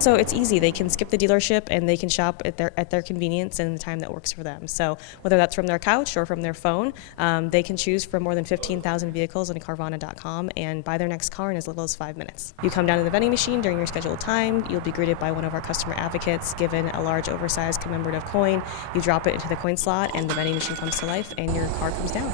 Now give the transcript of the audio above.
So it's easy. They can skip the dealership and they can shop at their convenience and the time that works for them. So whether that's from their couch or from their phone, they can choose from more than 15,000 vehicles on Carvana.com and buy their next car in as little as 5 minutes. You come down to the vending machine during your scheduled time. You'll be greeted by one of our customer advocates, given a large oversized commemorative coin. You drop it into the coin slot and the vending machine comes to life and your car comes down.